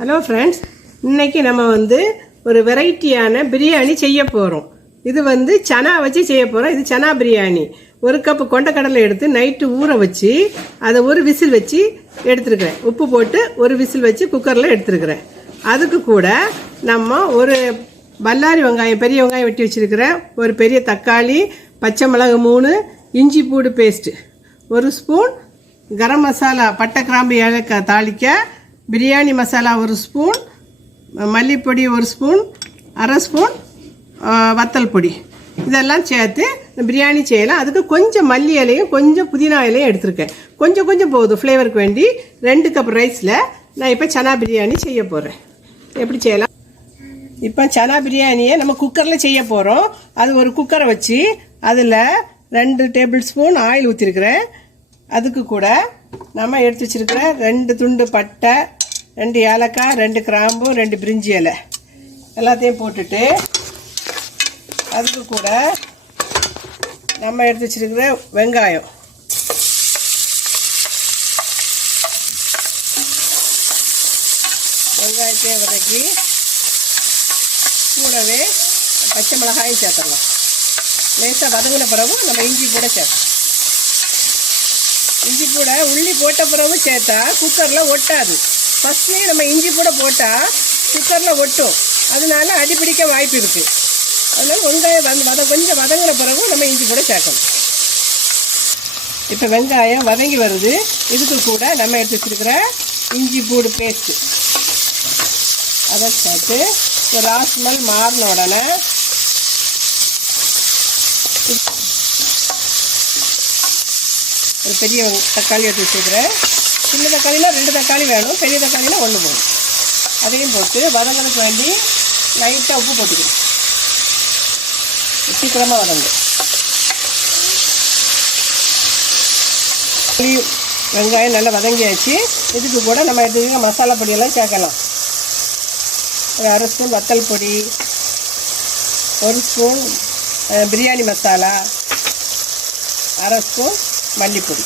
Hello friends, இன்றைக்கி நம்ம ஒரு வெரைட்டியான பிரியாணி செய்ய போகிறோம். இது சனா வச்சு செய்ய போகிறோம். இது சனா பிரியாணி. ஒரு கப்பு கொண்டக்கடலை எடுத்து நைட்டு ஊற வச்சு அதை ஒரு விசில் வச்சு எடுத்துருக்கிறேன். உப்பு போட்டு ஒரு விசில் வச்சு குக்கரில் எடுத்துருக்கிறேன். அதுக்கு கூட நம்ம ஒரு பல்லாரி வெங்காயம், பெரிய வெங்காயம் வெட்டி வச்சுருக்கிறேன். ஒரு பெரிய தக்காளி, பச்சை மிளகு 3, இஞ்சி பூடு பேஸ்ட்டு, ஒரு ஸ்பூன் கரம் மசாலா, பட்டை கிராம்பு ஏலக்காய் தாளிக்க, பிரியாணி மசாலா ஒரு ஸ்பூன், மல்லிப்பொடி ஒரு ஸ்பூன், அரை ஸ்பூன் வத்தல் பொடி, இதெல்லாம் சேர்த்து பிரியாணி செய்யலாம். அதுக்கு கொஞ்சம் மல்லி இலையும் கொஞ்சம் புதினா இலையும் எடுத்துருக்கேன். கொஞ்சம் கொஞ்சம் போகுது ஃப்ளேவருக்கு வேண்டி. 2 கப் ரைஸில் நான் இப்போ சனா பிரியாணி செய்ய போகிறேன். எப்படி செய்யலாம்? இப்போ சனா பிரியாணியை நம்ம குக்கரில் செய்ய போகிறோம். அது ஒரு குக்கரை வச்சு அதில் 2 டேபிள் ஸ்பூன் ஆயில் ஊற்றிருக்கிறேன். அதுக்கு கூட நம்ம எடுத்து வச்சுருக்கிற 2 துண்டு பட்டை, 2 ஏலக்காய், 2 கிராம்பு, 2 பிரிஞ்சி இலை எல்லாத்தையும் போட்டுட்டு, அதுக்கு கூட நம்ம எடுத்து வச்சுருக்கிற வெங்காயம், வெங்காயத்தையும் வதக்கி கூடவே பச்சை மிளகாயும் சேர்த்துடலாம். லேசாக வதங்கின பிறகு நம்ம இஞ்சி கூட சேர்த்தோம். இஞ்சி கூட உள்ளி போட்ட பிறகு சேர்த்தா குக்கரில் ஒட்டாது. ஃபஸ்ட்லேயே நம்ம இஞ்சி கூட போட்டால் குக்கரில் ஒட்டும். அதனால அடிப்பிடிக்க வாய்ப்பு இருக்குது. அதனால் வெங்காயம் கொஞ்சம் வதங்கின பிறகு நம்ம இஞ்சி கூட சேர்க்கணும். இப்போ வெங்காயம் வதங்கி வருது. இதுக்கு கூட நம்ம எடுத்து வச்சுருக்கிற இஞ்சி பூடு பேஸ்ட்டு அதை சேர்த்து ஒரு ராஸ்மல் மாறின உடனே ஒரு பெரிய தக்காளி எடுத்து வச்சுருக்கிறேன். சின்ன தக்காளினா 2 தக்காளி வேணும், பெரிய தக்காளினா 1 போதும். அதையும் போட்டு வதங்களுக்கு வேண்டி லைட்டாக உப்பு போட்டுக்கணும். சீக்கிரமாக வதங்கும். வெங்காயம் நல்லா வதங்கியாச்சு. இதுக்கு கூட நம்ம எடுத்துக்கிற மசாலா பொடியெல்லாம் சேர்க்கலாம். ஒரு அரை ஸ்பூன் வத்தல் பொடி, 1 ஸ்பூன் பிரியாணி மசாலா, அரை ஸ்பூன் மல்லிப்பொடி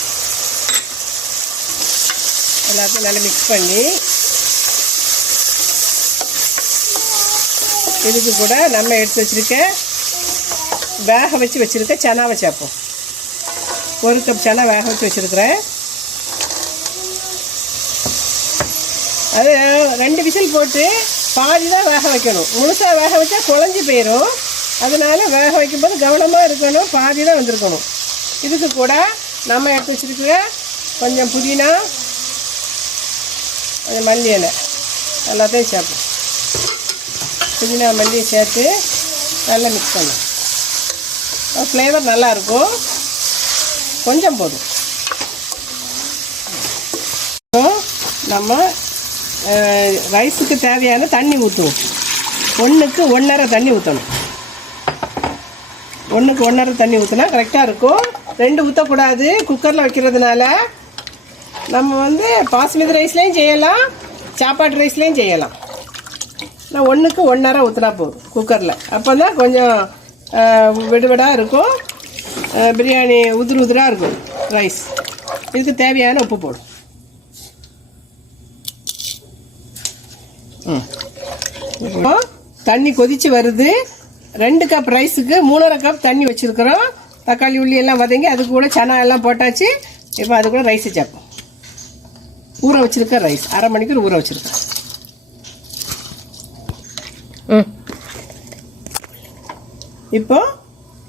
எல்லாத்தையும் நல்லா மிக்ஸ் பண்ணி, இதுக்கு கூட நம்ம எடுத்து வச்சுருக்க வேக வச்சுருக்க சனாவை சேர்ப்போம். 1 கப் சனா வேக வச்சு வச்சுருக்கிறேன். அது 2 விசில் போட்டு பாதி தான் வேக வைக்கணும். முழுசாக வேக வச்சா குழஞ்சி போயிடும். அதனால் வேக வைக்கும்போது கவனமாக இருக்கணும். பாதி தான் வந்திருக்கணும். இதுக்கு கூட நம்ம எடுத்து வச்சுருக்கிற கொஞ்சம் புதினா, கொஞ்சம் மல்லி இலை எல்லாத்தையும் சேர்ப்போம். புதினா மல்லியை சேர்த்து நல்லா மிக்ஸ் பண்ணணும். ஃப்ளேவர் நல்லாயிருக்கும். கொஞ்சம் போதும். நம்ம ரைஸுக்கு தேவையான தண்ணி ஊற்றுவோம். 1க்கு 1.5 தண்ணி ஊற்றணும். 1க்கு 1.5 தண்ணி ஊற்றினா கரெக்டாக இருக்கும். 2 ஊற்றக்கூடாது. குக்கரில் வைக்கிறதுனால நம்ம பாஸ்மதி ரைஸ்லேயும் செய்யலாம், சாப்பாட்டு ரைஸ்லேயும் செய்யலாம். நான் 1க்கு 1.5 ஊற்றினா போதும் குக்கரில். அப்போ தான் கொஞ்சம் விடுவிடாக இருக்கும். பிரியாணி உதிராக இருக்கும் ரைஸ். இதுக்கு தேவையான உப்பு போடும். இப்போ தண்ணி கொதித்து வருது. 2 கப் ரைஸுக்கு 3.5 கப் தண்ணி வச்சுருக்கிறோம். தக்காளி உள்ளி எல்லாம் வதங்கி அது கூட சனா எல்லாம் போட்டாச்சு. இப்போ அது கூட ரைஸை சேர்ப்போம். ஊற வச்சுருக்க ரைஸ் அரை மணிக்கூர் ஊற வச்சுருக்கேன். இப்போ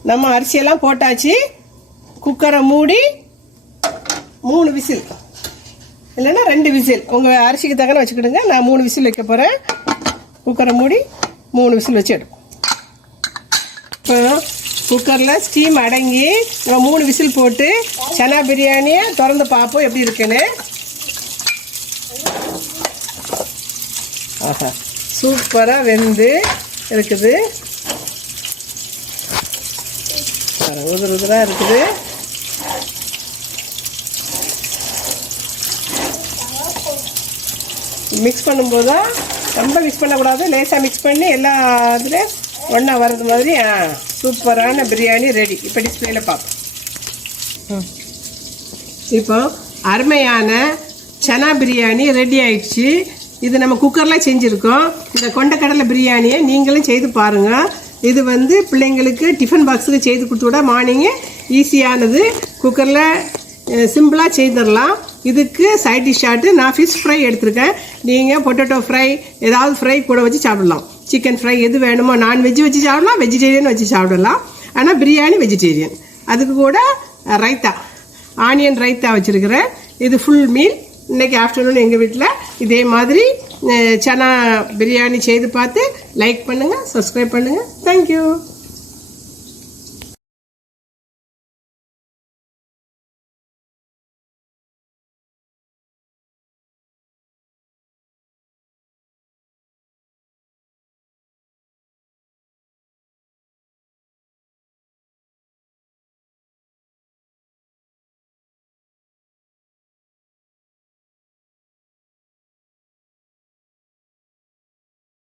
நம்ம அரிசியெல்லாம் போட்டாச்சு. குக்கரை மூடி 3 விசில் இல்லைன்னா 2 விசில், உங்கள் அரிசிக்கு தக்கன வச்சுக்கிடுங்க. நான் 3 விசில் வைக்க போகிறேன். குக்கரை மூடி 3 விசில் வச்சு எடுப்போம். இப்போ குக்கரில் ஸ்டீம் அடங்கி நம்ம 3 விசில் போட்டு சனா பிரியாணியை திறந்து பார்ப்போம் எப்படி இருக்குன்னு. ஆஹா, சூப்பராக வெந்து இருக்குது. உதிராக இருக்குது. மிக்ஸ் பண்ணும்போது தான், ரொம்ப மிக்ஸ் பண்ணக்கூடாது, லேசாக மிக்ஸ் பண்ணி எல்லா இதுலேயும் ஒன்றா வர்றது மாதிரி. சூப்பரான பிரியாணி ரெடி. இப்போ டிஸ்பிளேயில் பார்ப்போம். இப்போ அருமையான சனா பிரியாணி ரெடி ஆயிடுச்சு. இது நம்ம குக்கரில் செஞ்சுருக்கோம். இந்த கொண்டக்கடலை பிரியாணியை நீங்களும் செய்து பாருங்கள். இது வந்து பிள்ளைங்களுக்கு டிஃபன் பாக்ஸுக்கு செய்து கொடுத்து விட மார்னிங்கு ஈஸியானது. குக்கரில் சிம்பிளாக செய்திடலாம். இதுக்கு சைட் டிஷ்ஷாட்டு நான் ஃபிஷ் ஃப்ரை எடுத்திருக்கேன். நீங்கள் பொட்டேட்டோ ஃப்ரை ஏதாவது ஃப்ரை கூட வச்சு சாப்பிடலாம். சிக்கன் ஃப்ரை எது வேணுமோ, நான்வெஜ் வச்சு சாப்பிடலாம், வெஜிடேரியன் வச்சு சாப்பிடலாம். ஆனால் பிரியாணி வெஜிடேரியன். அதுக்கு கூட ரைத்தா, ஆனியன் ரைத்தா வச்சுருக்கிறேன். இது ஃபுல் மீல். இன்றைக்கி ஆஃப்டர்நூன் எங்கள் வீட்டில் இதே மாதிரி சனா பிரியாணி செய்து பார்த்து லைக் பண்ணுங்கள், சப்ஸ்கிரைப் பண்ணுங்கள். தேங்க்யூ.